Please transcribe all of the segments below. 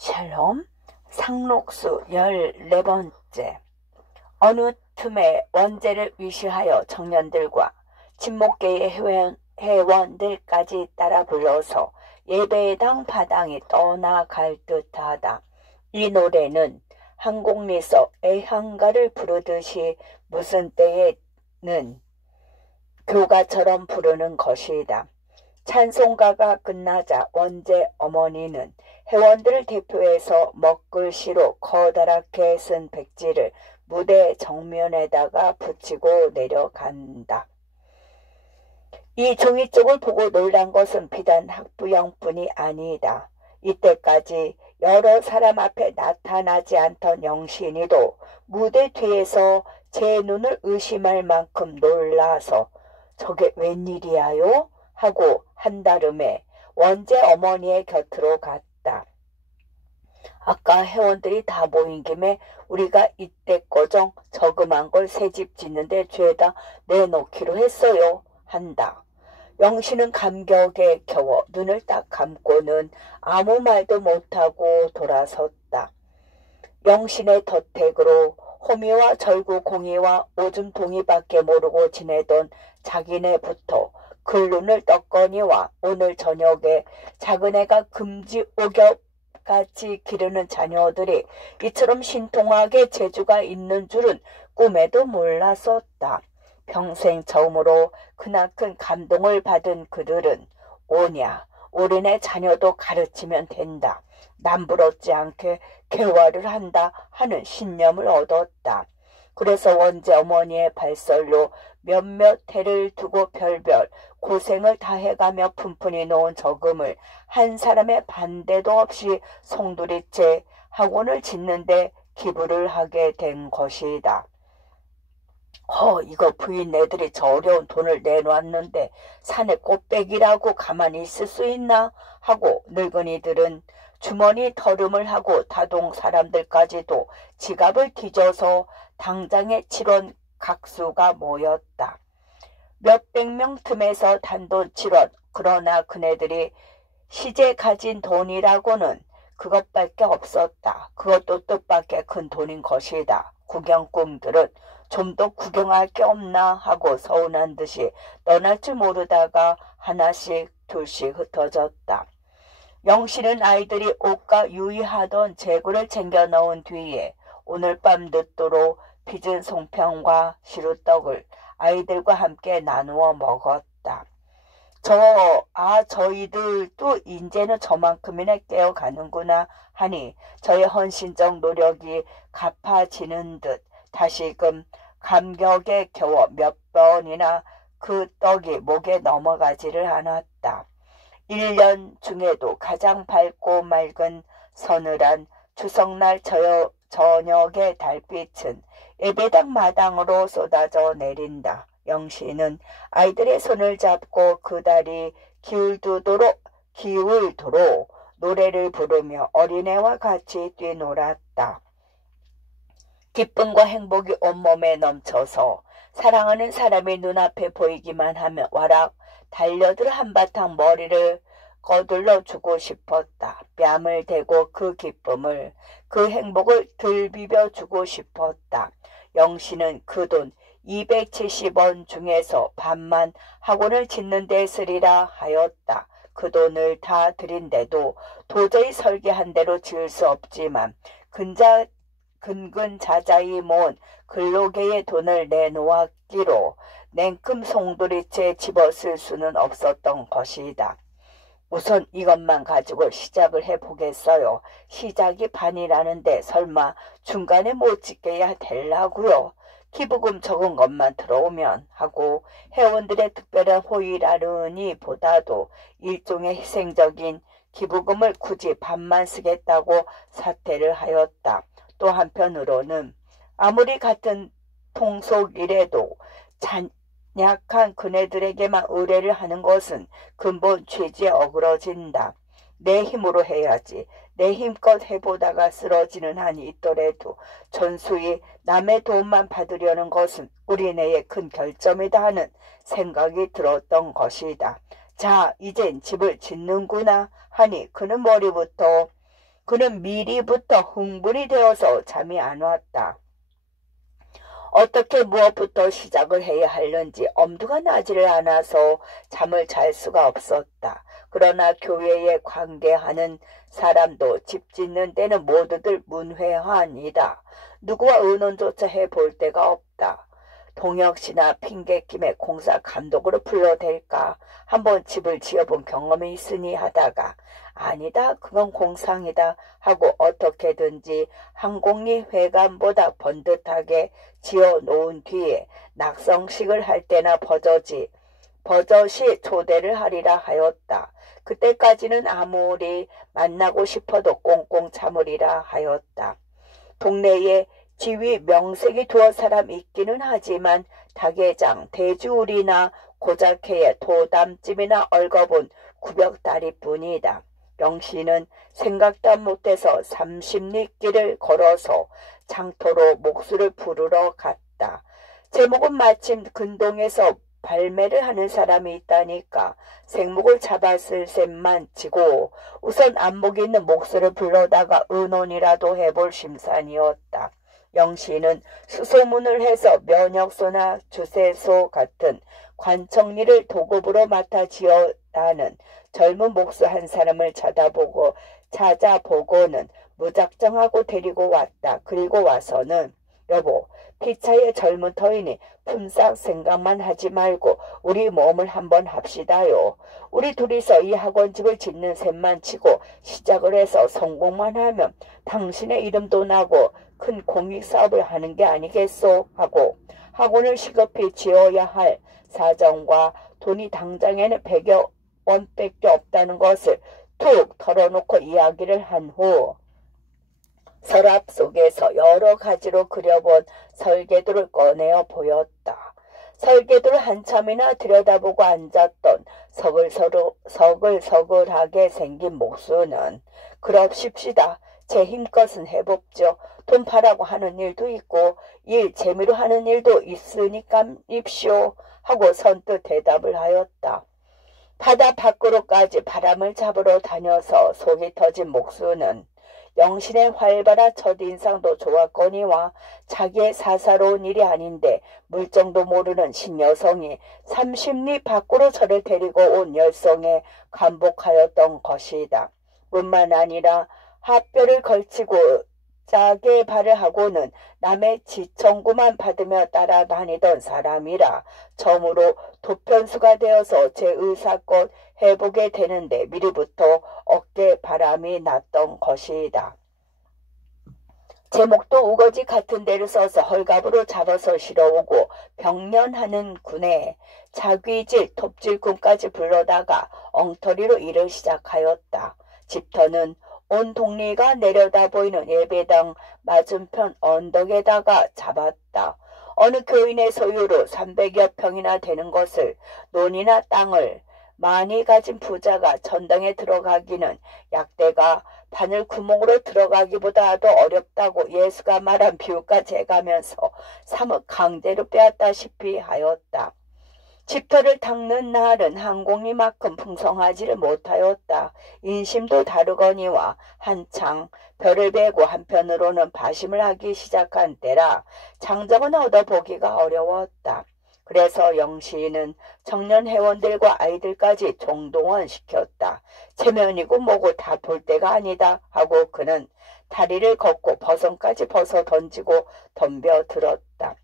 샬롬 상록수 14번째. 어느 틈에 원제를 위시하여 청년들과 친목계의 회원들까지 따라 불러서 예배당 파당이 떠나갈 듯하다. 이 노래는 한곡리서 애향가를 부르듯이 무슨 때에는 교가처럼 부르는 것이다. 찬송가가 끝나자 원제 어머니는 회원들을 대표해서 먹글씨로 커다랗게 쓴 백지를 무대 정면에다가 붙이고 내려간다. 이 종이 쪽을 보고 놀란 것은 비단 학부형뿐이 아니다. 이때까지 여러 사람 앞에 나타나지 않던 영신이도 무대 뒤에서 제 눈을 의심할 만큼 놀라서 저게 웬일이야요? 하고 한달음에 원제 어머니의 곁으로 갔다. 아까 회원들이 다 모인 김에 우리가 이때 거정 저금한 걸 새 집 짓는데 죄다 내놓기로 했어요. 한다. 영신은 감격에 겨워 눈을 딱 감고는 아무 말도 못하고 돌아섰다. 영신의 덧택으로 호미와 절구공이와 오줌통이밖에 모르고 지내던 자기네부터 글눈을 떴거니와 오늘 저녁에 작은애가 금지 오겹같이 기르는 자녀들이 이처럼 신통하게 재주가 있는 줄은 꿈에도 몰랐었다. 평생 처음으로 크나큰 감동을 받은 그들은 오냐 우리네 자녀도 가르치면 된다. 남부럽지 않게 개화를 한다 하는 신념을 얻었다. 그래서 원제 어머니의 발설로 몇몇 해를 두고 별별 고생을 다해가며 푼푼히 놓은 저금을 한 사람의 반대도 없이 송두리째 학원을 짓는데 기부를 하게 된 것이다. 이거 부인네들이 저 어려운 돈을 내놓았는데 산에 꽃배기라고 가만히 있을 수 있나? 하고 늙은이들은 주머니 털음을 하고 다동 사람들까지도 지갑을 뒤져서 당장에 7원 각수가 모였다. 몇백 명 틈에서 단돈 7원. 그러나 그네들이 시제 가진 돈이라고는 그것밖에 없었다. 그것도 뜻밖의 큰 돈인 것이다. 구경꾼들은 좀 더 구경할 게 없나 하고 서운한 듯이 떠날 줄 모르다가 하나씩 둘씩 흩어졌다. 영신은 아이들이 옷과 유의하던 재구를 챙겨 넣은 뒤에 오늘 밤 늦도록 빚은 송편과 시루떡을 아이들과 함께 나누어 먹었다. 저희들도 이제는 저만큼이나 깨어가는구나 하니 저의 헌신적 노력이 갚아지는 듯 다시금 감격에 겨워 몇 번이나 그 떡이 목에 넘어가지를 않았다. 1년 중에도 가장 밝고 맑은 서늘한 추석날 저녁의 달빛은 예배당 마당으로 쏟아져 내린다. 영신은 아이들의 손을 잡고 그 다리 기울도록 노래를 부르며 어린애와 같이 뛰놀았다. 기쁨과 행복이 온몸에 넘쳐서 사랑하는 사람이 눈앞에 보이기만 하면 와락 달려들어 한바탕 머리를 거둘러 주고 싶었다. 뺨을 대고 그 기쁨을 그 행복을 들비벼 주고 싶었다. 영신은 그 돈 270원 중에서 반만 학원을 짓는 데 쓰리라 하였다. 그 돈을 다 드린데도 도저히 설계한 대로 지을 수 없지만 근근자자히 모은 근로계의 돈을 내놓았기로 냉큼 송두리째 집어쓸 수는 없었던 것이다. 우선 이것만 가지고 시작을 해보겠어요. 시작이 반이라는데 설마 중간에 못 짓게야 될라고요. 기부금 적은 것만 들어오면 하고 회원들의 특별한 호의라느니 보다도 일종의 희생적인 기부금을 굳이 반만 쓰겠다고 사퇴를 하였다. 또 한편으로는 아무리 같은 통속이라도 약한 그네들에게만 의뢰를 하는 것은 근본 취지에 어그러진다. 내 힘으로 해야지. 내 힘껏 해보다가 쓰러지는 한이 있더라도 전수히 남의 도움만 받으려는 것은 우리네의 큰 결점이다 하는 생각이 들었던 것이다. 자, 이젠 집을 짓는구나 하니 그는 머리부터 그는 미리부터 흥분이 되어서 잠이 안 왔다. 어떻게 무엇부터 시작을 해야 하는지 엄두가 나지를 않아서 잠을 잘 수가 없었다. 그러나 교회에 관계하는 사람도 집 짓는 데는 모두들 문회한이다. 누구와 의논조차 해볼 데가 없다. 동혁씨나 핑계김에 공사 감독으로 불러댈까 한번 집을 지어본 경험이 있으니 하다가 아니다 그건 공상이다 하고 어떻게든지 항공리 회관보다 번듯하게 지어놓은 뒤에 낙성식을 할 때나 버젓이 초대를 하리라 하였다. 그때까지는 아무리 만나고 싶어도 꽁꽁 참으리라 하였다. 동네에 지위 명색이 두어 사람 있기는 하지만 닭회장, 돼지우리나 고작해의 도담집이나 얽어본 구벽다리뿐이다. 영신은 생각도 못해서 30리 길을 걸어서 장터로 목수를 부르러 갔다. 제목은 마침 근동에서 발매를 하는 사람이 있다니까 생목을 잡았을 셈만 치고 우선 안목이 있는 목수를 불러다가 의논이라도 해볼 심산이었다. 영신은 수소문을 해서 면역소나 주세소 같은 관청리를 도급으로 맡아 지어다는 젊은 목수 한 사람을 찾아보고는 무작정하고 데리고 왔다. 그리고 와서는 여보 피차의 젊은 터이니 품삯 생각만 하지 말고 우리 모험을 한번 합시다요. 우리 둘이서 이 학원집을 짓는 셈만 치고 시작을 해서 성공만 하면 당신의 이름도 나고 큰 공익사업을 하는 게 아니겠소 하고 학원을 시급히 지어야 할 사정과 돈이 당장에는 100여 원밖에 없다는 것을 툭 털어놓고 이야기를 한 후 서랍 속에서 여러 가지로 그려본 설계도를 꺼내어 보였다. 설계도를 한참이나 들여다보고 앉았던 서글서글하게 생긴 목수는 그럽십시다. 제 힘껏은 해봅죠. 돈 파라고 하는 일도 있고 일 재미로 하는 일도 있으니까 입쇼 하고 선뜻 대답을 하였다. 바다 밖으로까지 바람을 잡으러 다녀서 속이 터진 목수는 영신의 활발한 첫인상도 좋았거니와 자기의 사사로운 일이 아닌데 물정도 모르는 신여성이 30리 밖으로 저를 데리고 온 열성에 감복하였던 것이다. 뿐만 아니라 합뼈를 걸치고 짜게 발을 하고는 남의 지청구만 받으며 따라다니던 사람이라 처음으로 도편수가 되어서 제 의사껏 해보게 되는데 미리부터 어깨 바람이 났던 것이다. 제목도 우거지 같은 데를 써서 헐갑으로 잡아서 실어오고 병련하는 군에 자귀질 톱질꾼까지 불러다가 엉터리로 일을 시작하였다. 집터는 온 동리가 내려다 보이는 예배당 맞은편 언덕에다가 잡았다. 어느 교인의 소유로 300여 평이나 되는 것을 논이나 땅을 많이 가진 부자가 전당에 들어가기는 약대가 바늘 구멍으로 들어가기보다도 어렵다고 예수가 말한 비유까지 해가면서 사뭇 강제로 빼앗다시피 하였다. 집터를 닦는 날은 항공리만큼 풍성하지를 못하였다. 인심도 다르거니와 한창 별을 베고 한편으로는 바심을 하기 시작한 때라 장정은 얻어보기가 어려웠다. 그래서 영시는 청년 회원들과 아이들까지 종동원시켰다. 체면이고 뭐고 다 볼 때가 아니다 하고 그는 다리를 걷고 버선까지 벗어 던지고 덤벼들었다.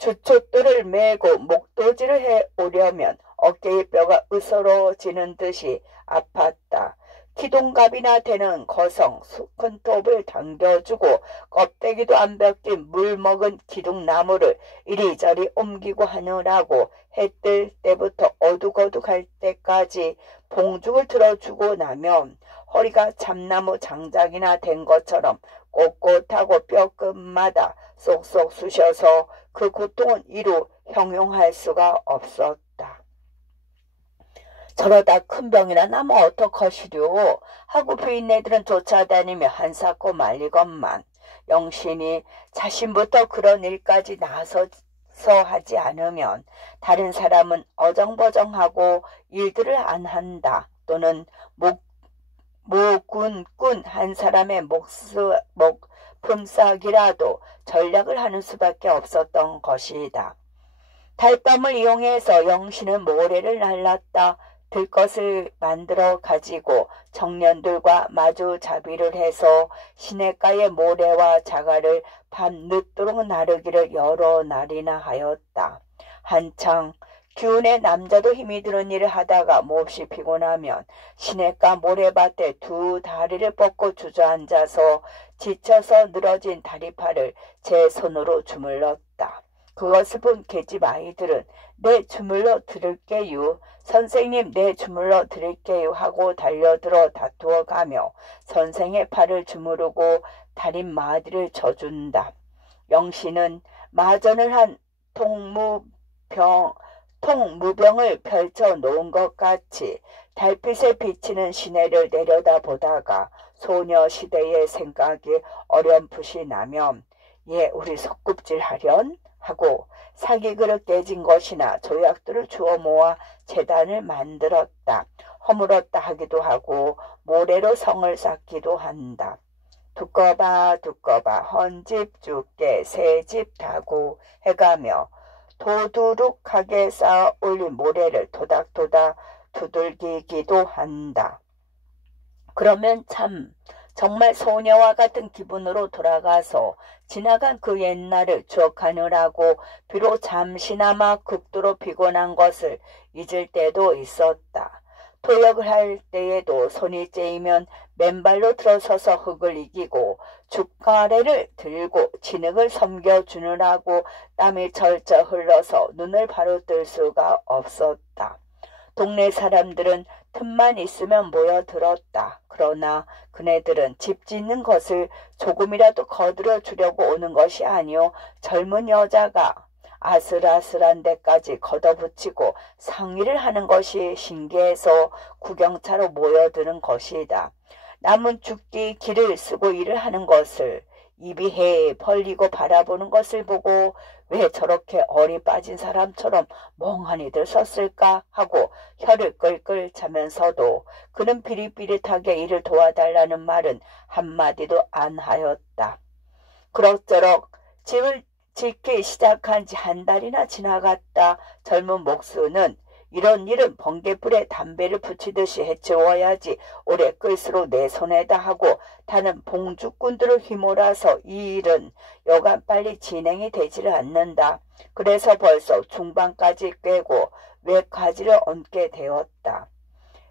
주춧돌을 메고 목도질을 해오려면 어깨의 뼈가 으스러지는 듯이 아팠다. 기둥갑이나 되는 거성 큰 톱을 당겨주고 껍데기도 안 벗긴 물 먹은 기둥나무를 이리저리 옮기고 하느라고 해 뜰 때부터 어둑어둑할 때까지 봉죽을 들어주고 나면 허리가 참나무 장작이나 된 것처럼 꼿꼿하고 뼈끝마다 쏙쏙 쑤셔서 그 고통은 이루 형용할 수가 없었다. 저러다 큰 병이나 나면 어떡하시려 하고 부인네들은 쫓아다니며 한사코 말리건만 영신이 자신부터 그런 일까지 나서서 하지 않으면 다른 사람은 어정버정하고 일들을 안 한다 또는 모군꾼 한 사람의 목품싸기라도 전략을 하는 수밖에 없었던 것이다. 달밤을 이용해서 영신은 모래를 날랐다 들것을 만들어 가지고 청년들과 마주 자비를 해서 시냇가의 모래와 자갈을 밤늦도록 나르기를 여러 날이나 하였다. 한창 기운의 남자도 힘이 드는 일을 하다가 몹시 피곤하면 시냇가 모래밭에 두 다리를 뻗고 주저앉아서 지쳐서 늘어진 다리팔을 제 손으로 주물렀다. 그것을 본 계집 아이들은 네 주물러 드릴게요. 선생님 네 주물러 드릴게요 하고 달려들어 다투어 가며 선생의 팔을 주무르고 다린 마디를 져준다. 영신은 마전을 한 통무병을 펼쳐 놓은 것 같이 달빛에 비치는 시내를 내려다보다가 소녀시대의 생각이 어렴풋이 나면 얘 우리 소꿉질 하련? 하고 사기그릇 깨진 것이나 조약들을 주워 모아 재단을 만들었다. 허물었다 하기도 하고 모래로 성을 쌓기도 한다. 두꺼봐 헌집 죽게 새집 다고 해가며 도두룩하게 쌓아 올린 모래를 도닥도닥 두들기기도 한다. 그러면 정말 소녀와 같은 기분으로 돌아가서 지나간 그 옛날을 추억하느라고 비록 잠시나마 극도로 피곤한 것을 잊을 때도 있었다. 토역을 할 때에도 손이 째이면 맨발로 들어서서 흙을 이기고 죽가래를 들고 진흙을 섬겨주느라고 땀이 철철 흘러서 눈을 바로 뜰 수가 없었다. 동네 사람들은 틈만 있으면 모여들었다. 그러나 그네들은 집 짓는 것을 조금이라도 거들어 주려고 오는 것이 아니오 젊은 여자가 아슬아슬한 데까지 걷어붙이고 상의를 하는 것이 신기해서 구경차로 모여드는 것이다. 남은 죽기 길을 쓰고 일을 하는 것을 입이 해 벌리고 바라보는 것을 보고 왜 저렇게 얼이 빠진 사람처럼 멍하니들 섰을까 하고 혀를 끌끌 차면서도 그는 비릿비릿하게 이를 도와달라는 말은 한마디도 안 하였다. 그럭저럭 집을 짓기 시작한 지 한 달이나 지나갔다. 젊은 목수는 이런 일은 번개불에 담배를 붙이듯이 해치워야지 오래 끌수록 내 손에다 하고 다른 봉주꾼들을 휘몰아서 이 일은 여간 빨리 진행이 되지를 않는다. 그래서 벌써 중반까지 꿰고 외가지를 얹게 되었다.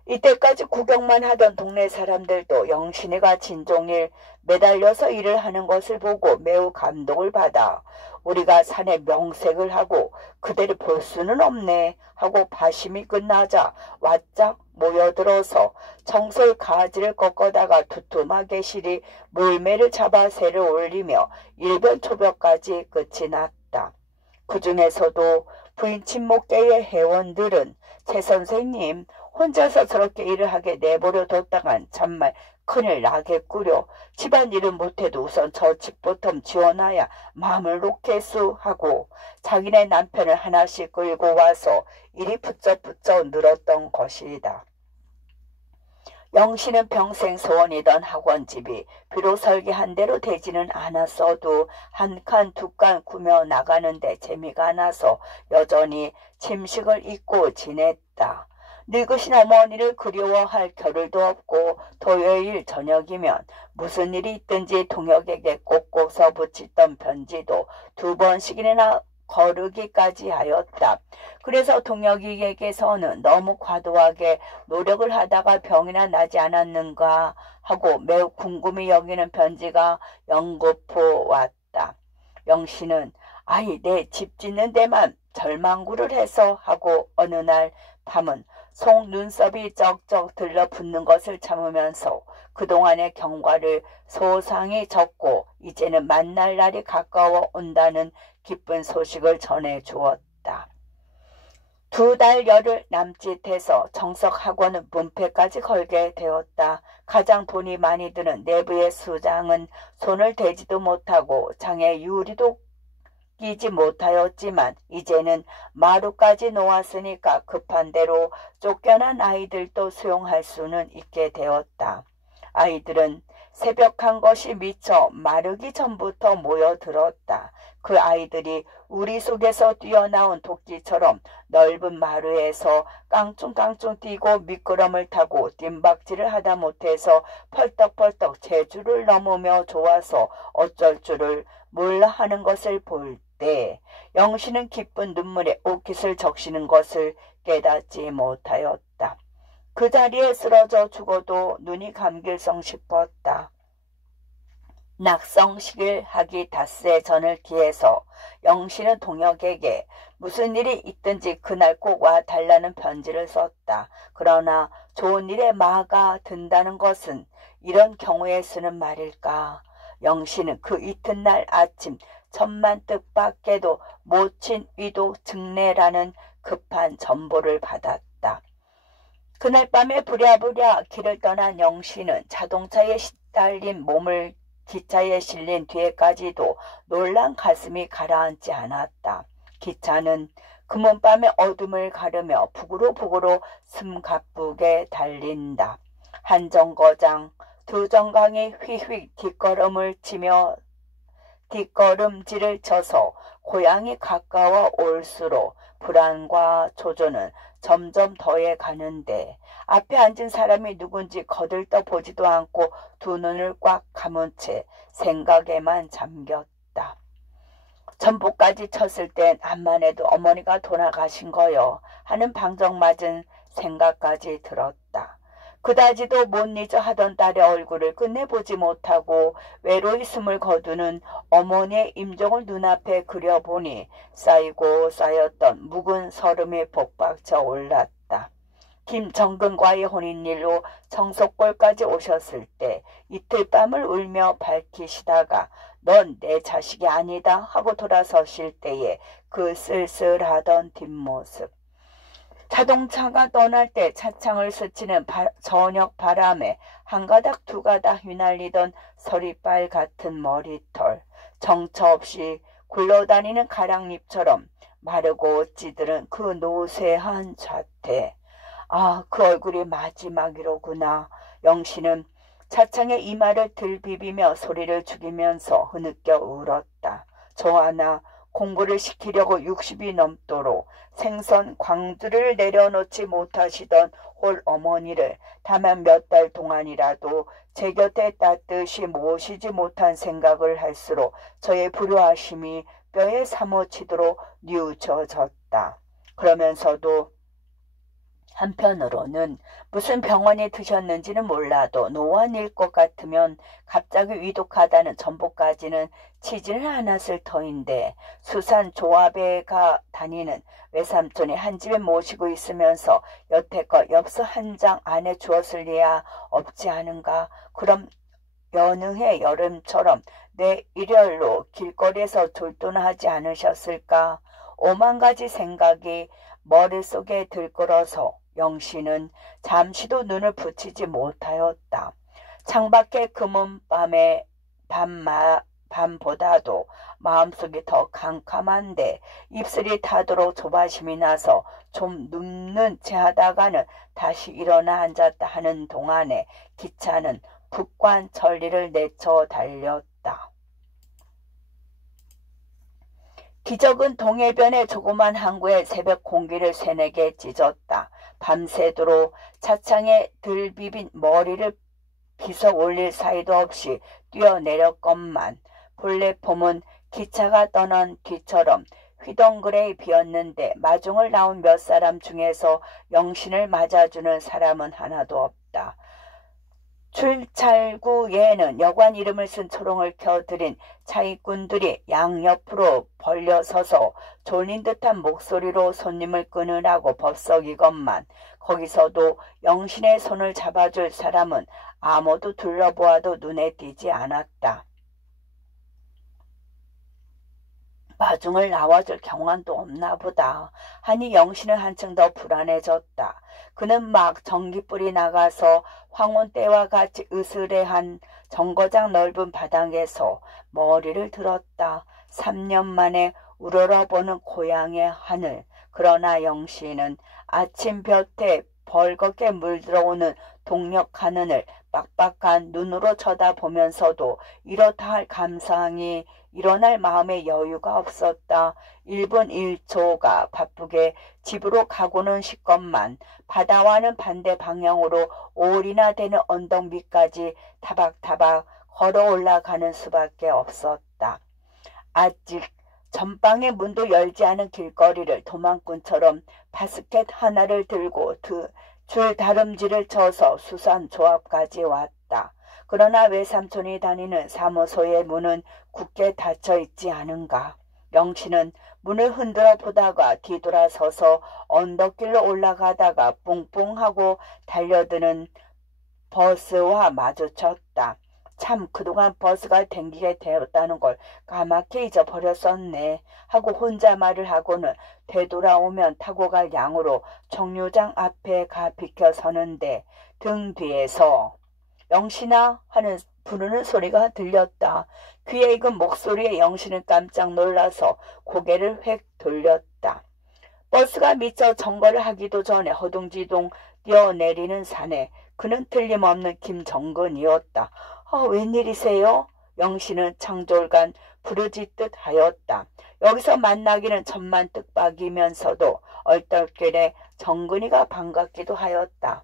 이때까지 구경만 하던 동네 사람들도 영신이가 진종일 매달려서 일을 하는 것을 보고 매우 감동을 받아 우리가 산에 명색을 하고 그대를 볼 수는 없네 하고 파심이 끝나자 와짝 모여들어서 청솔 가지를 꺾어다가 두툼하게 실이 물매를 잡아 새를 올리며 일변초벽까지 끝이 났다. 그 중에서도 부인 친목계의 회원들은 최 선생님 혼자서 저렇게 일을 하게 내버려 뒀다간 정말 큰일 나겠구려. 집안일은 못해도 우선 저 집부터 지어놔야 마음을 놓겠수 하고 자기네 남편을 하나씩 끌고 와서 일이 부쩍부쩍 늘었던 것이다. 영신은 평생 소원이던 학원집이 비록 설계한 대로 되지는 않았어도 한 칸 두 칸 구며 나가는데 재미가 나서 여전히 침식을 잊고 지냈다. 늙으신 어머니를 그리워할 겨를도 없고 토요일 저녁이면 무슨 일이 있든지 동혁에게 꼭꼭 써붙이던 편지도 2번씩이나 거르기까지 하였다. 그래서 동혁이에게서는 너무 과도하게 노력을 하다가 병이나 나지 않았는가 하고 매우 궁금히 여기는 편지가 연거푸 왔다. 영신은 아이 내 집 짓는 데만 절망구를 해서 하고 어느 날 밤은 속 눈썹이 쩍쩍 들러붙는 것을 참으면서 그동안의 경과를 소상히 적고 이제는 만날 날이 가까워 온다는 기쁜 소식을 전해주었다. 2달 열흘 남짓해서 정석학원은 문패까지 걸게 되었다. 가장 돈이 많이 드는 내부의 수장은 손을 대지도 못하고 장의 유리도 끼지 못하였지만 이제는 마루까지 놓았으니까 급한 대로 쫓겨난 아이들도 수용할 수는 있게 되었다. 아이들은 새벽한 것이 미쳐 마르기 전부터 모여들었다. 그 아이들이 우리 속에서 뛰어나온 토끼처럼 넓은 마루에서 깡충깡충 뛰고 미끄럼을 타고 뜀박질을 하다 못해서 펄떡펄떡 제주를 넘으며 좋아서 어쩔 줄을 몰라 하는 것을 볼 때 영신은 기쁜 눈물에 옷깃을 적시는 것을 깨닫지 못하였다. 그 자리에 쓰러져 죽어도 눈이 감길성 싶었다. 낙성식을 하기 닷새 전을 기해서 영신은 동혁에게 무슨 일이 있든지 그날 꼭 와달라는 편지를 썼다. 그러나 좋은 일에 마가 든다는 것은 이런 경우에 쓰는 말일까? 영신은 그 이튿날 아침 천만 뜻밖에도 모친 위도 증례라는 급한 전보를 받았다. 그날 밤에 부랴부랴 길을 떠난 영신은 자동차에 시달린 몸을 기차에 실린 뒤에까지도 놀란 가슴이 가라앉지 않았다. 기차는 금온밤의 어둠을 가르며 북으로 숨가쁘게 달린다. 한 정거장, 두 정강이 휘휘 뒷걸음질을 쳐서 고향이 가까워 올수록 불안과 초조는 점점 더해 가는데 앞에 앉은 사람이 누군지 거들떠 보지도 않고 두 눈을 꽉 감은 채 생각에만 잠겼다. 전보까지 쳤을 땐 암만 해도 어머니가 돌아가신 거요 하는 방정맞은 생각까지 들었다. 그다지도 못 잊어 하던 딸의 얼굴을 끝내 보지 못하고 외로이 숨을 거두는 어머니의 임종을 눈앞에 그려보니 쌓이고 쌓였던 묵은 서름이 복박쳐 올랐다. 김정근과의 혼인일로 청석골까지 오셨을 때 이틀 밤을 울며 밝히시다가 넌 내 자식이 아니다 하고 돌아서실 때에 그 쓸쓸하던 뒷모습. 자동차가 떠날 때 차창을 스치는 저녁 바람에 한 가닥 두 가닥 휘날리던 서리빨 같은 머리털, 정처 없이 굴러다니는 가랑잎처럼 마르고 찌들은 그 노쇠한 자태. 아, 그 얼굴이 마지막이로구나. 영신은 차창에 이마를 들비비며 소리를 죽이면서 흐느껴 울었다. 저 하나 공부를 시키려고 60이 넘도록 생선 광주를 내려놓지 못하시던 홀 어머니를 다만 몇 달 동안이라도 제 곁에 따뜻이 모시지 못한 생각을 할수록 저의 불효하심이 뼈에 사무치도록 뉘우쳐졌다. 그러면서도 한편으로는 무슨 병원에 드셨는지는 몰라도 노안일 것 같으면 갑자기 위독하다는 전보까지는 치지는 않았을 터인데 수산 조합에 가 다니는 외삼촌이 한 집에 모시고 있으면서 여태껏 엽서 한 장 안에 주었을 리야 없지 않은가. 그럼 연휴의 여름처럼 내 일열로 길거리에서 졸도하지 않으셨을까. 오만 가지 생각이 머릿속에 들끓어서 영신은 잠시도 눈을 붙이지 못하였다. 창밖의 금은 밤보다도 마음속이 더 캄캄한데 입술이 타도록 조바심이 나서 좀 눕는 채 하다가는 다시 일어나 앉았다 하는 동안에 기차는 북관 천리를 내쳐 달렸다. 기적은 동해변의 조그만 항구에 새벽 공기를 새내게 찢었다. 밤새도록 차창에 들비빈 머리를 빗어 올릴 사이도 없이 뛰어내렸건만 플랫폼은 기차가 떠난 뒤처럼 휘덩그레 비었는데 마중을 나온 몇 사람 중에서 영신을 맞아주는 사람은 하나도 없다. 출찰구에는 여관 이름을 쓴 초롱을 켜들인 차익꾼들이 양옆으로 벌려서서 졸린 듯한 목소리로 손님을 끊으라고 법석이건만 거기서도 영신의 손을 잡아줄 사람은 아무도 둘러보아도 눈에 띄지 않았다. 마중을 나와줄 경황도 없나 보다 하니 영신은 한층 더 불안해졌다. 그는 막 전기불이 나가서 황혼 때와 같이 으스레한 정거장 넓은 바닥에서 머리를 들었다. 3년 만에 우러러보는 고향의 하늘. 그러나 영신은 아침 볕에 벌겋게 물들어오는 동력 하늘을 빡빡한 눈으로 쳐다보면서도 이렇다 할 감상이 일어날 마음의 여유가 없었다. 1분 1초가 바쁘게 집으로 가고는 싶건만 바다와는 반대 방향으로 5일이나 되는 언덕 밑까지 타박타박 걸어 올라가는 수밖에 없었다. 아직 전방의 문도 열지 않은 길거리를 도망꾼처럼 바스켓 하나를 들고 줄 다름질을 쳐서 수산 조합까지 왔다. 그러나 외삼촌이 다니는 사무소의 문은 굳게 닫혀 있지 않은가. 영신은 문을 흔들어 보다가 뒤돌아서서 언덕길로 올라가다가 뿡뿡하고 달려드는 버스와 마주쳤다. 참 그동안 버스가 댕기게 되었다는 걸 까맣게 잊어버렸었네 하고 혼자 말을 하고는 되돌아오면 타고 갈 양으로 정류장 앞에 가 비켜서는데 등 뒤에서 영신아 하는 부르는 소리가 들렸다. 귀에 익은 목소리에 영신은 깜짝 놀라서 고개를 획 돌렸다. 버스가 미처 정거를 하기도 전에 허둥지둥 뛰어내리는 산에 그는 틀림없는 김정근이었다. 웬일이세요? 영신은 창졸간 부르짖듯 하였다. 여기서 만나기는 천만뜻박이면서도 얼떨결에 정근이가 반갑기도 하였다.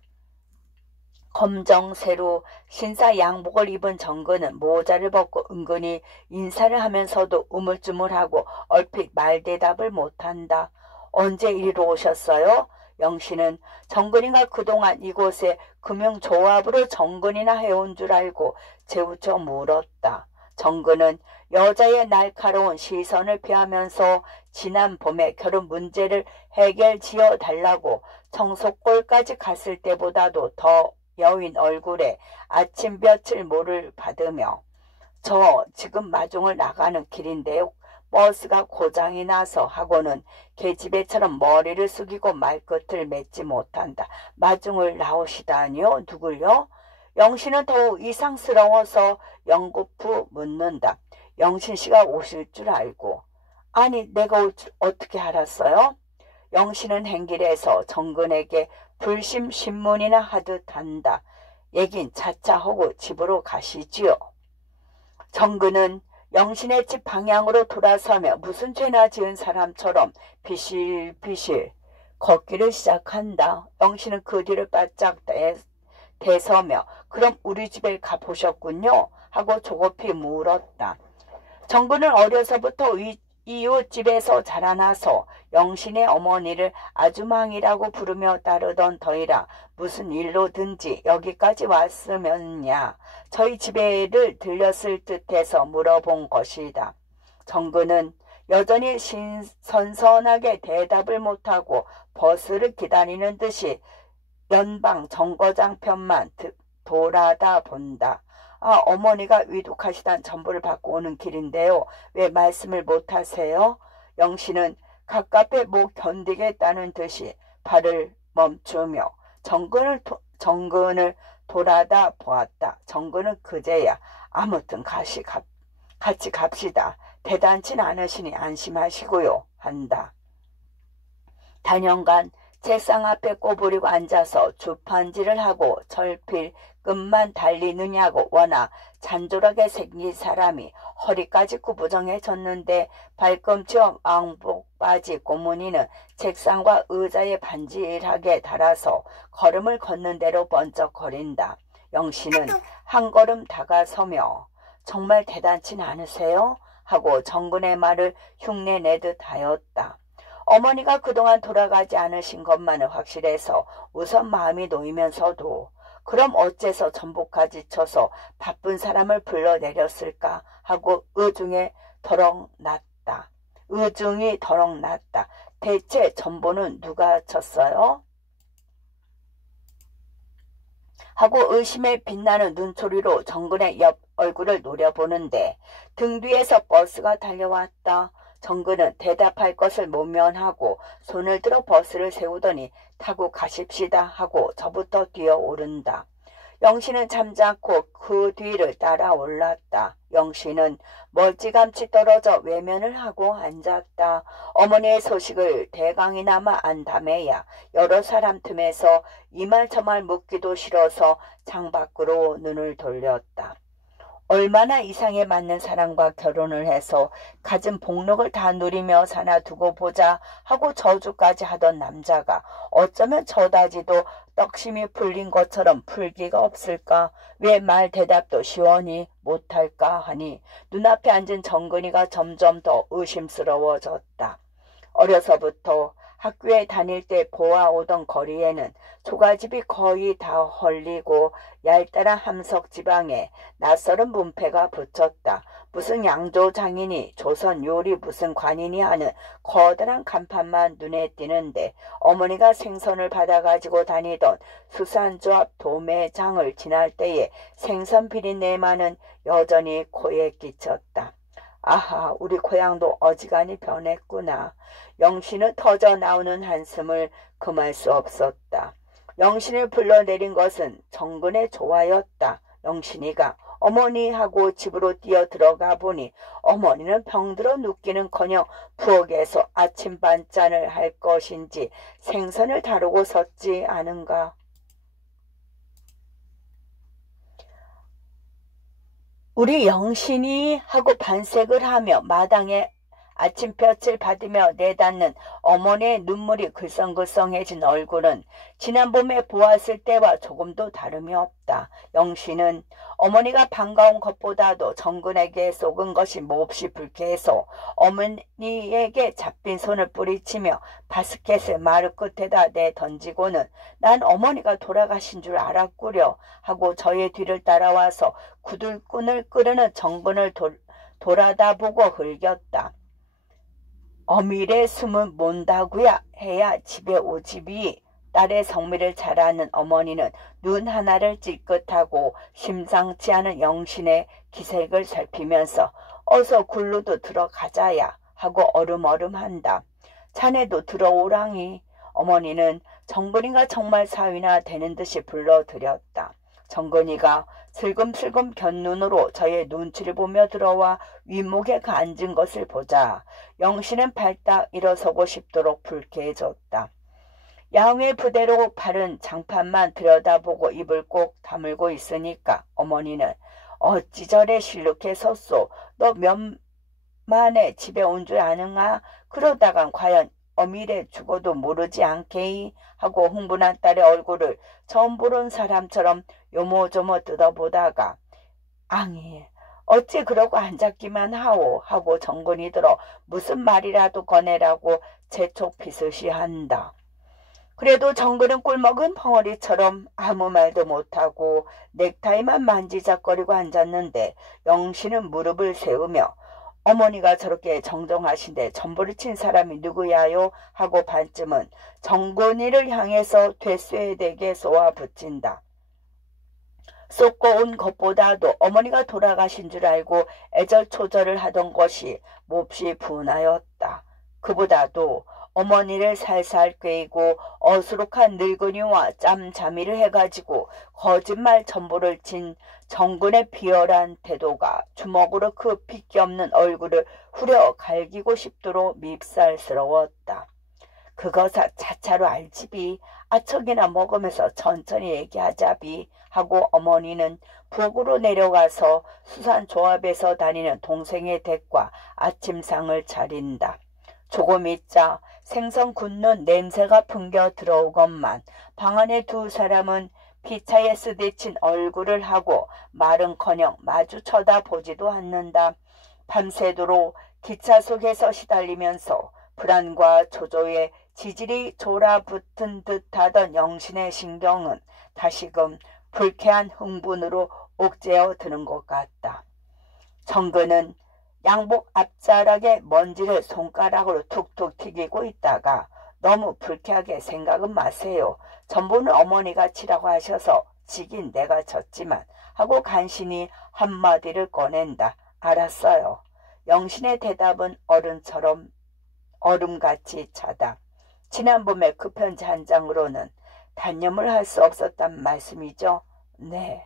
검정새로 신사 양복을 입은 정근은 모자를 벗고 은근히 인사를 하면서도 우물쭈물하고 얼핏 말대답을 못한다. 언제 이리로 오셨어요? 영신은 정근이가 그동안 이곳에 금융조합으로 정근이나 해온 줄 알고 재우쳐 물었다. 정근은 여자의 날카로운 시선을 피하면서 지난 봄에 결혼 문제를 해결지어 달라고 청소골까지 갔을 때보다도 더 여인 얼굴에 아침볕을 모를 받으며 저 지금 마중을 나가는 길인데요. 버스가 고장이 나서 하고는 계집애처럼 머리를 숙이고 말끝을 맺지 못한다. 마중을 나오시다니요? 누굴요? 영신은 더욱 이상스러워서 연고프 묻는다. 영신씨가 오실 줄 알고. 아니 내가 올 줄 어떻게 알았어요? 영신은 행길에서 정근에게 불심 신문이나 하듯 한다. 얘긴 차차 하고 집으로 가시지요. 정근은 영신의 집 방향으로 돌아서며 무슨 죄나 지은 사람처럼 비실비실 걷기를 시작한다. 영신은 그 뒤를 바짝 대서며 그럼 우리 집에 가보셨군요 하고 조급히 물었다. 정근은 어려서부터 이웃집에서 자라나서 영신의 어머니를 아주망이라고 부르며 따르던 터이라 무슨 일로든지 여기까지 왔으면야 저희 집에를 들렸을 듯해서 물어본 것이다. 정근은 여전히 선선하게 대답을 못하고 버스를 기다리는 듯이 연방 정거장 편만 돌아다 본다. 어머니가 위독하시단 전보를 받고 오는 길인데요. 왜 말씀을 못하세요? 영신은 갑갑해 못 견디겠다는 듯이 발을 멈추며 정근을 돌아다 보았다. 정근은 그제야 아무튼 같이 갑시다. 대단치 않으시니 안심하시고요 한다. 단연간 책상 앞에 꼬부리고 앉아서 주판지를 하고 철필 끝만 달리느냐고 워낙 잔졸하게 생긴 사람이 허리까지 구부정해졌는데 발꿈치와 왕복 바지 꼬무니는 책상과 의자에 반질하게 달아서 걸음을 걷는 대로 번쩍거린다. 영신은 한 걸음 다가서며 정말 대단치 않으세요? 하고 정근의 말을 흉내내듯 하였다. 어머니가 그동안 돌아가지 않으신 것만은 확실해서 우선 마음이 놓이면서도 그럼 어째서 전복까지 쳐서 바쁜 사람을 불러내렸을까 하고 의중이 더럭 났다. 대체 전보는 누가 쳤어요? 하고 의심에 빛나는 눈초리로 정근의 옆 얼굴을 노려보는데 등 뒤에서 버스가 달려왔다. 정근은 대답할 것을 모면하고 손을 들어 버스를 세우더니 타고 가십시다 하고 저부터 뛰어오른다. 영신은 잠자코 그 뒤를 따라 올랐다. 영신은 멀찌감치 떨어져 외면을 하고 앉았다. 어머니의 소식을 대강이나마 안다매야 여러 사람 틈에서 이 말 저 말 묻기도 싫어서 창밖으로 눈을 돌렸다. 얼마나 이상에 맞는 사람과 결혼을 해서 가진 복록을 다 누리며 사나 두고 보자 하고 저주까지 하던 남자가 어쩌면 저다지도 떡심이 풀린 것처럼 풀기가 없을까? 왜 말 대답도 시원히 못할까 하니 눈앞에 앉은 정근이가 점점 더 의심스러워졌다. 어려서부터 학교에 다닐 때 보아오던 거리에는 초가집이 거의 다 헐리고 얄따란 함석 지방에 낯설은 문패가 붙였다. 무슨 양조 장인이 조선 요리 무슨 관인이 하는 커다란 간판만 눈에 띄는데 어머니가 생선을 받아가지고 다니던 수산조합 도매장을 지날 때에 생선 비린내만은 여전히 코에 끼쳤다. 아하, 우리 고향도 어지간히 변했구나. 영신은 터져 나오는 한숨을 금할 수 없었다. 영신을 불러내린 것은 정근의 조화였다. 영신이가 어머니 하고 집으로 뛰어 들어가 보니 어머니는 병들어 눕기는커녕 부엌에서 아침 반찬을 할 것인지 생선을 다루고 섰지 않은가. 우리 영신이 하고 반색을 하며 마당에 아침볕을 받으며 내닫는 어머니의 눈물이 글썽글썽해진 얼굴은 지난 봄에 보았을 때와 조금도 다름이 없다. 영신은 어머니가 반가운 것보다도 정근에게 속은 것이 몹시 불쾌해서 어머니에게 잡힌 손을 뿌리치며 바스켓을 마루 끝에다 내던지고는 난 어머니가 돌아가신 줄 알았구려 하고 저의 뒤를 따라와서 구들꾼을 끄르는 정근을 돌아다보고 흘겼다. 어밀의 숨은 몬다구야 해야 집에 오지비. 딸의 성미를 잘 아는 어머니는 눈 하나를 찔끗하고 심상치 않은 영신의 기색을 살피면서 어서 굴로도 들어가자야 하고 어름어름한다. 자네도 들어오랑이. 어머니는 정근이가 정말 사위나 되는 듯이 불러들였다. 정근이가 슬금슬금 곁눈으로 저의 눈치를 보며 들어와 윗목에 앉은 것을 보자 영신은 발딱 일어서고 싶도록 불쾌해졌다. 양의 부대로 바른 장판만 들여다보고 입을 꼭 다물고 있으니까 어머니는 어찌 저래 실룩해 섰소. 너 몇 만에 집에 온 줄 아는가? 그러다간 과연 어밀에 죽어도 모르지 않게이 하고 흥분한 딸의 얼굴을 처음 보는 사람처럼 요모조모 뜯어보다가 앙이 어찌 그러고 앉았기만 하오 하고 정근이 들어 무슨 말이라도 꺼내라고 재촉 비슷이 한다. 그래도 정근은 꿀먹은 벙어리처럼 아무 말도 못하고 넥타이만 만지작거리고 앉았는데 영신은 무릎을 세우며 어머니가 저렇게 정정하신데 전보를 친 사람이 누구야요? 하고 반쯤은 정근이를 향해서 되쇠되게 쏘아붙인다. 쏟고 온 것보다도 어머니가 돌아가신 줄 알고 애절초절을 하던 것이 몹시 분하였다. 그보다도 어머니를 살살 꿰이고 어수룩한 늙은이와 짬자미를 해가지고 거짓말 전보를 친 정근의 비열한 태도가 주먹으로 그 핏기 없는 얼굴을 후려 갈기고 싶도록 밉살스러웠다. 그거사 차차로 알지비. 아척이나 먹으면서 천천히 얘기하자비 하고 어머니는 부엌으로 내려가서 수산조합에서 다니는 동생의 댁과 아침상을 차린다. 조금 있자 생선 굽는 냄새가 풍겨 들어오건만 방 안에 두 사람은 피차에 스대친 얼굴을 하고 말은커녕 마주 쳐다보지도 않는다. 밤새도록 기차 속에서 시달리면서 불안과 초조에 지질이 졸아붙은 듯하던 영신의 신경은 다시금 불쾌한 흥분으로 옥죄어 드는 것 같다. 정근은 양복 앞자락에 먼지를 손가락으로 툭툭 튀기고 있다가 너무 불쾌하게 생각은 마세요. 전부는 어머니가 치라고 하셔서 지긴 내가 졌지만 하고 간신히 한마디를 꺼낸다. 알았어요. 영신의 대답은 어른처럼 얼음같이 차다. 지난 봄에 그 편지 한 장으로는 단념을 할 수 없었단 말씀이죠. 네.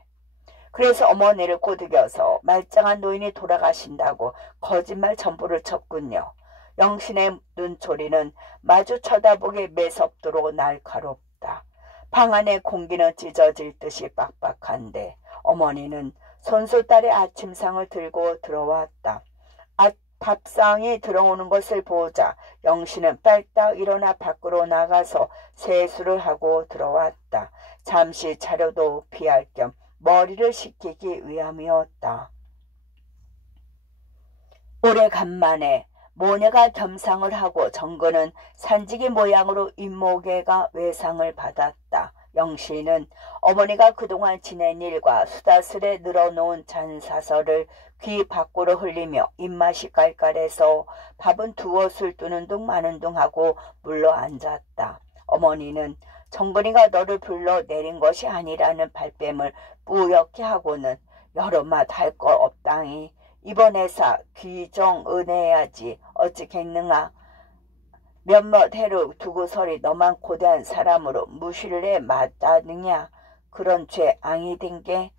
그래서 어머니를 꼬드겨서 말짱한 노인이 돌아가신다고 거짓말 전부를 쳤군요. 영신의 눈초리는 마주 쳐다보게 매섭도록 날카롭다. 방 안의 공기는 찢어질 듯이 빡빡한데 어머니는 손수딸의 아침상을 들고 들어왔다. 밥상이 들어오는 것을 보자 영신은 빨딱 일어나 밖으로 나가서 세수를 하고 들어왔다. 잠시 자료도 피할 겸 머리를 식히기 위함이었다. 오래간만에 모녀가 겸상을 하고 정근은 산지기 모양으로 잇모개가 외상을 받았다. 영신은 어머니가 그동안 지낸 일과 수다스레 늘어놓은 잔사설을 귀 밖으로 흘리며 입맛이 깔깔해서 밥은 두엇을 뜨는 둥 마는 둥 하고 물러 앉았다. 어머니는 정근이가 너를 불러 내린 것이 아니라는 발뺌을 뿌옇게 하고는 여러 맛 할 거 없다니 이번 회사 귀정 은혜해야지 어찌겠는가. 몇몇 해를 두고서리 너만 고대한 사람으로 무실내 맞다느냐. 그런 죄 앙이 된 게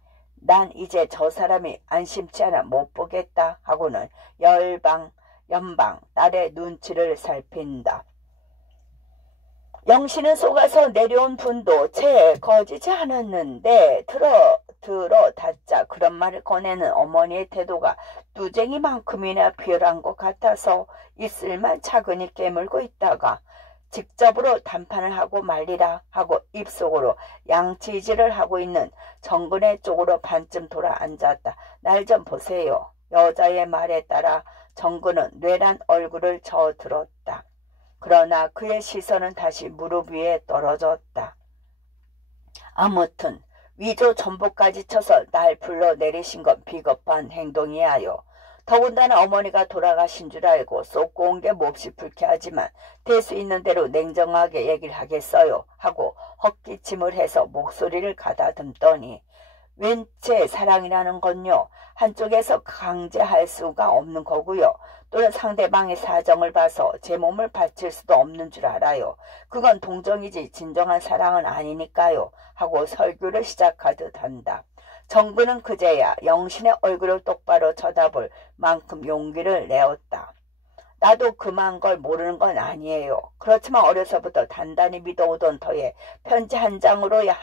난 이제 저 사람이 안심치 않아 못 보겠다 하고는 연방 딸의 눈치를 살핀다. 영신은 속아서 내려온 분도 채 거지지 않았는데 들어 닫자 그런 말을 꺼내는 어머니의 태도가 뚜쟁이만큼이나 비열한 것 같아서 입술만 차근히 깨물고 있다가 직접으로 단판을 하고 말리라 하고 입속으로 양치질을 하고 있는 정근의 쪽으로 반쯤 돌아 앉았다. 날 좀 보세요. 여자의 말에 따라 정근은 뇌란 얼굴을 저들었다. 그러나 그의 시선은 다시 무릎 위에 떨어졌다. 아무튼 위조 전복까지 쳐서 날 불러 내리신 건 비겁한 행동이야요. 더군다나 어머니가 돌아가신 줄 알고 쏟고 온 게 몹시 불쾌하지만 될 수 있는 대로 냉정하게 얘기를 하겠어요 하고 헛기침을 해서 목소리를 가다듬더니 웬체 사랑이라는 건요 한쪽에서 강제할 수가 없는 거고요. 또는 상대방의 사정을 봐서 제 몸을 바칠 수도 없는 줄 알아요. 그건 동정이지 진정한 사랑은 아니니까요 하고 설교를 시작하듯 한다. 정근은 그제야 영신의 얼굴을 똑바로 쳐다볼 만큼 용기를 내었다. 나도 그만 걸 모르는 건 아니에요. 그렇지만 어려서부터 단단히 믿어오던 터에 편지 한 장으로야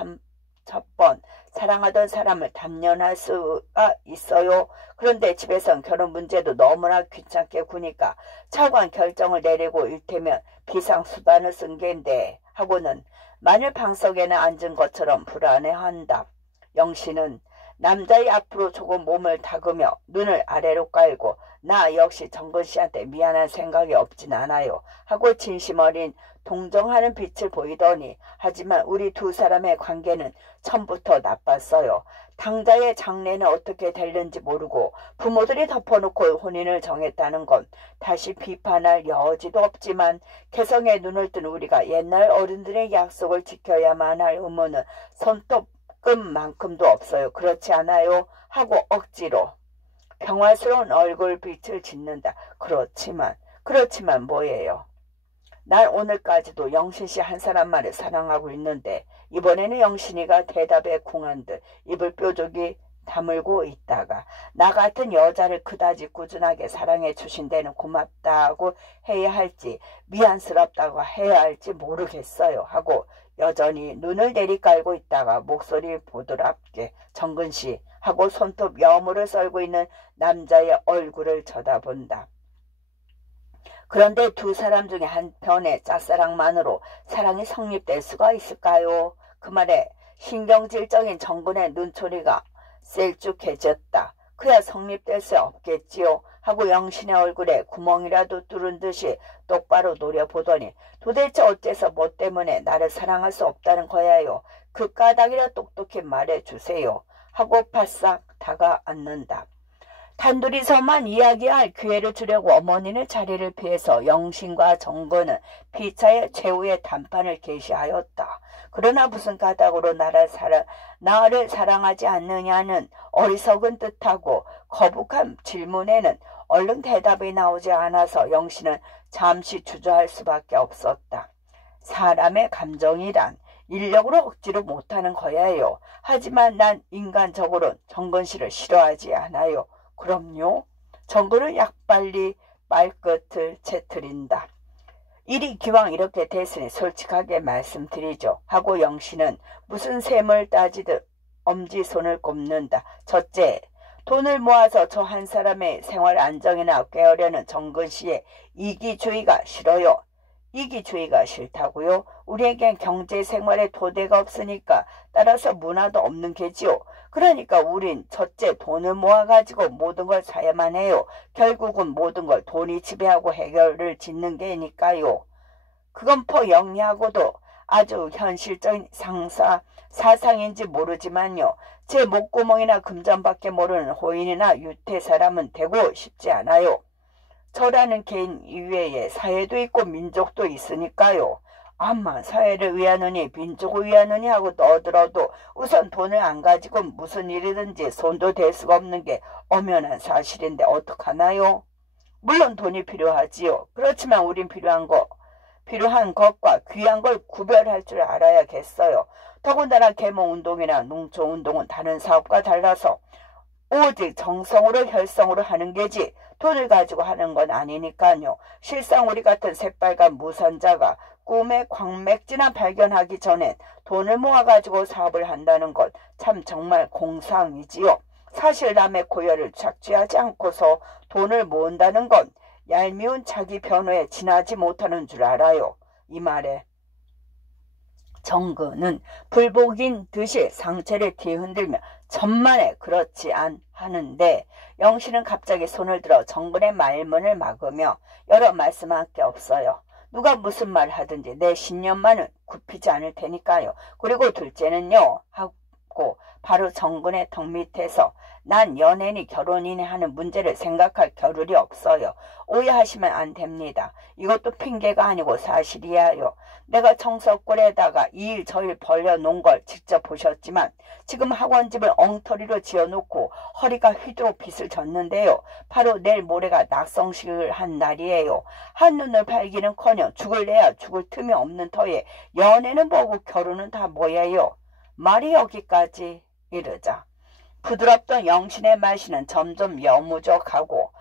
첫 번 사랑하던 사람을 단련할 수가 있어요. 그런데 집에선 결혼 문제도 너무나 귀찮게 구니까 차관 결정을 내리고 일테면 비상수단을 쓴 겐데 하고는 마늘 방석에나 앉은 것처럼 불안해한다. 영신은 남자의 앞으로 조금 몸을 닦으며 눈을 아래로 깔고 나 역시 정근 씨한테 미안한 생각이 없진 않아요 하고 진심 어린 동정하는 빛을 보이더니 하지만 우리 두 사람의 관계는 처음부터 나빴어요. 당자의 장래는 어떻게 될는지 모르고 부모들이 덮어놓고 혼인을 정했다는 건 다시 비판할 여지도 없지만 개성에 눈을 뜬 우리가 옛날 어른들의 약속을 지켜야만 할 의무는 손톱끝만큼도 없어요. 그렇지 않아요? 하고 억지로 평화스러운 얼굴빛을 짓는다. 그렇지만 뭐예요? 난 오늘까지도 영신씨 한 사람만을 사랑하고 있는데 이번에는 영신이가 대답에 궁한 듯 입을 뾰족이 다물고 있다가 나 같은 여자를 그다지 꾸준하게 사랑해 주신 데는 고맙다고 해야 할지 미안스럽다고 해야 할지 모르겠어요 하고 여전히 눈을 내리깔고 있다가 목소리 보드랍게 정근씨 하고 손톱 여물을 썰고 있는 남자의 얼굴을 쳐다본다. 그런데 두 사람 중에 한편의 짝사랑만으로 사랑이 성립될 수가 있을까요? 그 말에 신경질적인 정근의 눈초리가 셀쭉해졌다. 그야 성립될 수 없겠지요 하고 영신의 얼굴에 구멍이라도 뚫은 듯이 똑바로 노려보더니 도대체 어째서 뭐 때문에 나를 사랑할 수 없다는 거야요. 그 까닭이라 똑똑히 말해주세요 하고 바싹 다가앉는다. 단둘이서만 이야기할 기회를 주려고 어머니는 자리를 피해서 영신과 정근은 피차의 최후의 단판을 게시하였다. 그러나 무슨 까닭으로 나를 사랑하지 않느냐는 어리석은 듯하고 거북한 질문에는 얼른 대답이 나오지 않아서 영신은 잠시 주저할 수밖에 없었다. 사람의 감정이란 인력으로 억지로 못하는 거예요. 하지만 난 인간적으로 정근 씨를 싫어하지 않아요. 그럼요. 정근은 약빨리 말끝을 채트린다. 일이 기왕 이렇게 됐으니 솔직하게 말씀드리죠. 하고 영신은 무슨 셈을 따지듯 엄지손을 꼽는다. 첫째, 돈을 모아서 저 한 사람의 생활 안정이나 꾀하려는 정근 씨의 이기주의가 싫어요. 이기주의가 싫다고요? 우리에겐 경제생활에 도대가 없으니까 따라서 문화도 없는 게지요. 그러니까 우린 첫째 돈을 모아가지고 모든 걸 사야만 해요. 결국은 모든 걸 돈이 지배하고 해결을 짓는 게니까요. 그건 포 영리하고도 아주 현실적인 사상인지 모르지만요. 제 목구멍이나 금전밖에 모르는 호인이나 유태 사람은 되고 싶지 않아요. 저라는 개인 이외에 사회도 있고 민족도 있으니까요. 아마 사회를 위하느니 민족을 위하느니 하고 떠들어도 우선 돈을 안 가지고 무슨 일이든지 손도 댈 수가 없는 게 엄연한 사실인데 어떡하나요? 물론 돈이 필요하지요. 그렇지만 우린 필요한 것과 귀한 걸 구별할 줄 알아야겠어요. 더군다나 계몽운동이나 농촌운동은 다른 사업과 달라서 오직 정성으로 혈성으로 하는 게지 돈을 가지고 하는 건 아니니까요. 실상 우리 같은 새빨간 무산자가 꿈에 광맥지나 발견하기 전엔 돈을 모아가지고 사업을 한다는 건 참 정말 공상이지요. 사실 남의 고열을 착취하지 않고서 돈을 모은다는 건 얄미운 자기 변호에 지나지 못하는 줄 알아요. 이 말에 정근은 불복인 듯이 상체를 뒤흔들며 천만에 그렇지 하는데 영신은 갑자기 손을 들어 정근의 말문을 막으며 여러 말씀할 게 없어요. 누가 무슨 말 하든지 내 신념만은 굽히지 않을 테니까요. 그리고 둘째는요 하고 바로 정근의 턱 밑에서 난 연애니 결혼이니 하는 문제를 생각할 겨를이 없어요. 오해하시면 안 됩니다. 이것도 핑계가 아니고 사실이에요. 내가 청석골에다가 이 일 저 일 벌려놓은 걸 직접 보셨지만 지금 학원집을 엉터리로 지어놓고 허리가 휘도록 빚을 졌는데요. 바로 내일 모레가 낙성식을 한 날이에요. 한눈을 팔기는커녕 죽을래야 죽을 틈이 없는 터에 연애는 뭐고 결혼은 다 뭐예요. 말이 여기까지 이르자 부드럽던 영신의 말씨는 점점 여무적하고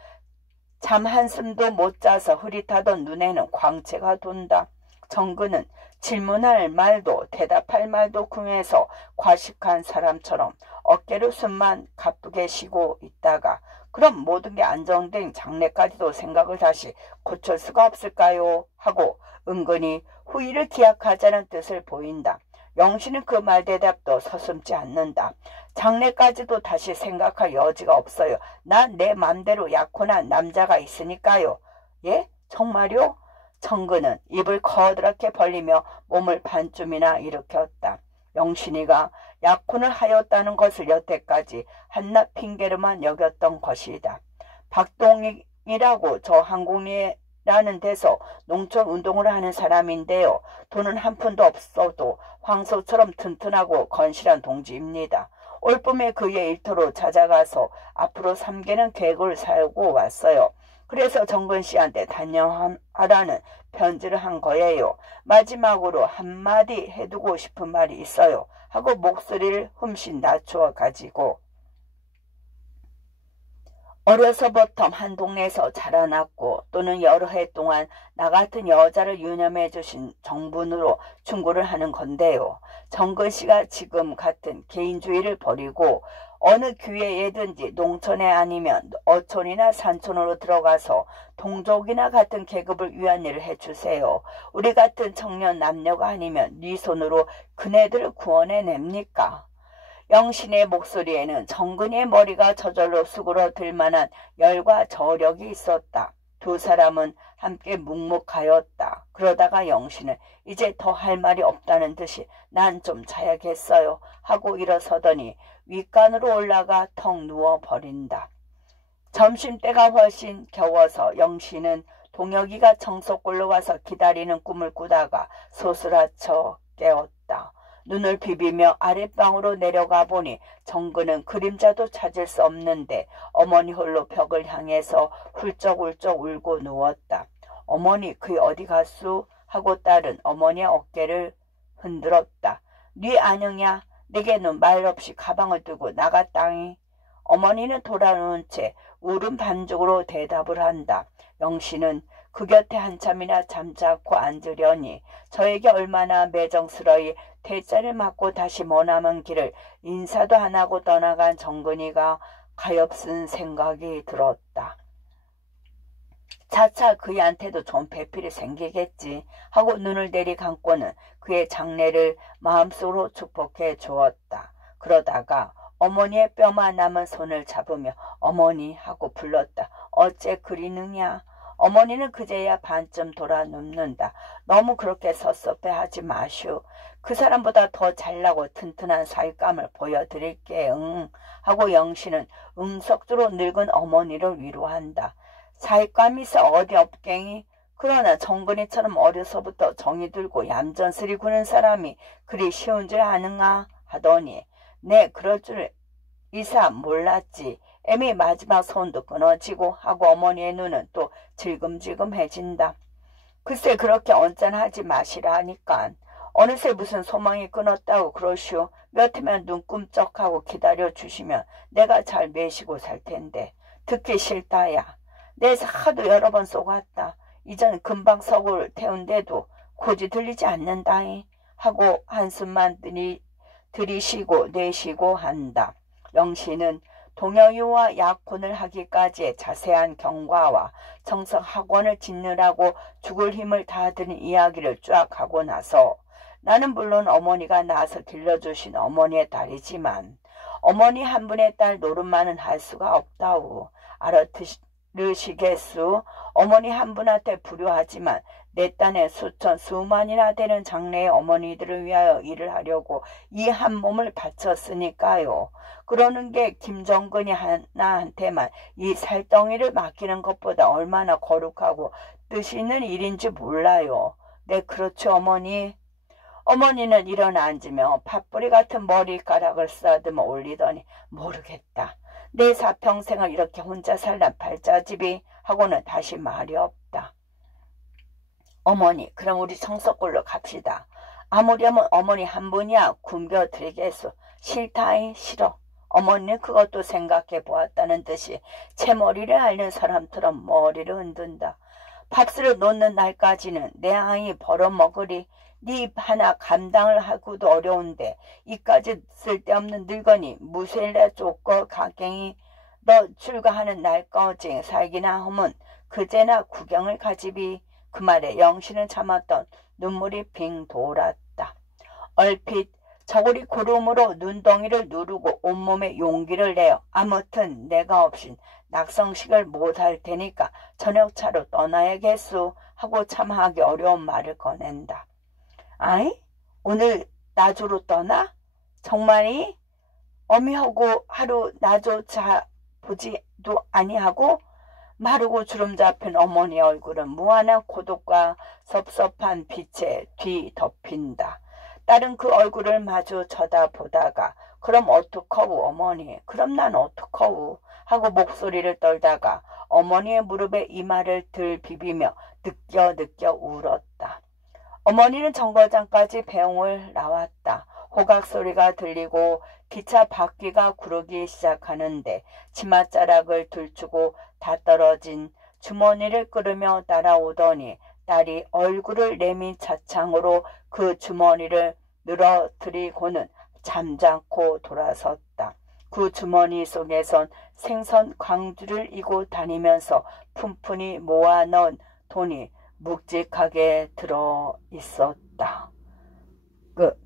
잠 한숨도 못 자서 흐릿하던 눈에는 광채가 돈다. 정근은 질문할 말도 대답할 말도 궁해서 과식한 사람처럼 어깨로 숨만 가쁘게 쉬고 있다가 그럼 모든 게 안정된 장래까지도 생각을 다시 고칠 수가 없을까요? 하고 은근히 후일을 기약하자는 뜻을 보인다. 영신은 그 말 대답도 서슴지 않는다. 장래까지도 다시 생각할 여지가 없어요. 난 내 맘대로 약혼한 남자가 있으니까요. 예? 정말요? 정근은 입을 커다랗게 벌리며 몸을 반쯤이나 일으켰다. 영신이가 약혼을 하였다는 것을 여태까지 한낱 핑계로만 여겼던 것이다. 박동익이라고 저 한국리라는 데서 농촌 운동을 하는 사람인데요. 돈은 한 푼도 없어도 황소처럼 튼튼하고 건실한 동지입니다. 올봄에 그의 일터로 찾아가서 앞으로 3개는 계획을 세우고 왔어요. 그래서 정근 씨한테 단념하라는 편지를 한 거예요. 마지막으로 한마디 해두고 싶은 말이 있어요. 하고 목소리를 흠씬 낮추어 가지고 어려서부터 한 동네에서 자라났고 또는 여러 해 동안 나 같은 여자를 유념해 주신 정분으로 충고를 하는 건데요. 정근 씨가 지금 같은 개인주의를 버리고 어느 기회에든지 농촌에 아니면 어촌이나 산촌으로 들어가서 동족이나 같은 계급을 위한 일을 해주세요. 우리 같은 청년 남녀가 아니면 네 손으로 그네들을 구원해냅니까? 영신의 목소리에는 정근의 머리가 저절로 수그러들 만한 열과 저력이 있었다. 두 사람은 함께 묵묵하였다. 그러다가 영신은 이제 더 할 말이 없다는 듯이 난 좀 자야겠어요 하고 일어서더니 윗간으로 올라가 턱 누워버린다. 점심때가 훨씬 겨워서 영신은 동혁이가 청석골로 와서 기다리는 꿈을 꾸다가 소스라쳐 깨었다. 눈을 비비며 아랫방으로 내려가 보니 정근은 그림자도 찾을 수 없는데 어머니 홀로 벽을 향해서 훌쩍훌쩍 울고 누웠다. 어머니 그이 어디 갔수? 하고 딸은 어머니의 어깨를 흔들었다. 네 아느냐? 내게는 말없이 가방을 들고 나갔다잉. 어머니는 돌아오는 채 울음 반죽으로 대답을 한다. 영신은 그 곁에 한참이나 잠자코 앉으려니 저에게 얼마나 매정스러이 대자를 맞고 다시 머나먼 길을 인사도 안 하고 떠나간 정근이가 가엾은 생각이 들었다. 차차 그이한테도 좀 배필이 생기겠지 하고 눈을 내리감고는 그의 장래를 마음속으로 축복해 주었다. 그러다가 어머니의 뼈만 남은 손을 잡으며 어머니 하고 불렀다. 어째 그리 느냐? 어머니는 그제야 반쯤 돌아 눕는다. 너무 그렇게 섭섭해하지 마시오. 그 사람보다 더 잘나고 튼튼한 사윗감을 보여드릴게. 응 하고 영신은 응석주로 늙은 어머니를 위로한다. 사윗감이 있어 어디 없갱이? 그러나 정근이처럼 어려서부터 정이 들고 얌전스리 구는 사람이 그리 쉬운 줄 아는가? 하더니 네 그럴 줄 이사 몰랐지. 애미 마지막 손도 끊어지고 하고 어머니의 눈은 또 질금질금해진다. 글쎄 그렇게 언짢아하지 마시라 하니까 어느새 무슨 소망이 끊었다고 그러시오. 몇 해만 눈 꿈쩍하고 기다려주시면 내가 잘 매시고 살 텐데. 듣기 싫다야. 내 하도 여러 번 쏘갔다. 이전 금방 서구를 태운데도 고지 들리지 않는다잉 하고 한숨만 들이쉬고 내쉬고 한다. 영신은 동영이와 약혼을 하기까지의 자세한 경과와 정성 학원을 짓느라고 죽을 힘을 다하는 이야기를 쫙 하고 나서 나는 물론 어머니가 낳아서 길러주신 어머니의 딸이지만 어머니 한 분의 딸 노릇만은 할 수가 없다우. 알아들으시겠수? 어머니 한 분한테 불효하지만 내 딴에 수천 수만이나 되는 장래의 어머니들을 위하여 일을 하려고 이 한 몸을 바쳤으니까요. 그러는 게 김정근이 하나한테만 이 살덩이를 맡기는 것보다 얼마나 거룩하고 뜻이 있는 일인지 몰라요. 네 그렇죠 어머니. 어머니는 일어나 앉으며 팥뿌리 같은 머리카락을 쓰다듬어 올리더니 모르겠다. 내 사평생을 이렇게 혼자 살란 팔자집이 하고는 다시 말이 없다. 어머니 그럼 우리 청석골로 갑시다. 아무려면 어머니 한 분이야 굶겨드리겠소. 싫다이 싫어. 어머니는 그것도 생각해 보았다는 듯이 제 머리를 앓는 사람처럼 머리를 흔든다. 밥술을 놓는 날까지는 내 아이 벌어먹으리. 네 입 하나 감당을 하고도 어려운데 이까지 쓸데없는 늙은이 무쇠래 쫓고 가갱이 너 출가하는 날까지 살기나 하면 그제나 구경을 가지비. 그 말에 영신은 참았던 눈물이 빙 돌았다. 얼핏 저고리 구름으로 눈덩이를 누르고 온몸에 용기를 내어 아무튼 내가 없인 낙성식을 못할 테니까 저녁차로 떠나야겠소 하고 참하기 어려운 말을 꺼낸다. 아이? 오늘 나주로 떠나? 정말이? 어미하고 하루 나조차 보지도 아니하고? 마르고 주름 잡힌 어머니의 얼굴은 무한한 고독과 섭섭한 빛에 뒤덮인다. 딸은 그 얼굴을 마주 쳐다보다가 그럼 어떡하우 어머니 그럼 난 어떡하우 하고 목소리를 떨다가 어머니의 무릎에 이마를 들 비비며 느껴 울었다. 어머니는 정거장까지 배웅을 나왔다. 호각소리가 들리고 기차 바퀴가 구르기 시작하는데 치맛자락을 들추고 다 떨어진 주머니를 끌으며 따라오더니 딸이 얼굴을 내민 차창으로 그 주머니를 늘어뜨리고는 잠잠코 돌아섰다. 그 주머니 속에선 생선 광주를 이고 다니면서 푼푼히 모아넣은 돈이 묵직하게 들어 있었다. 끝.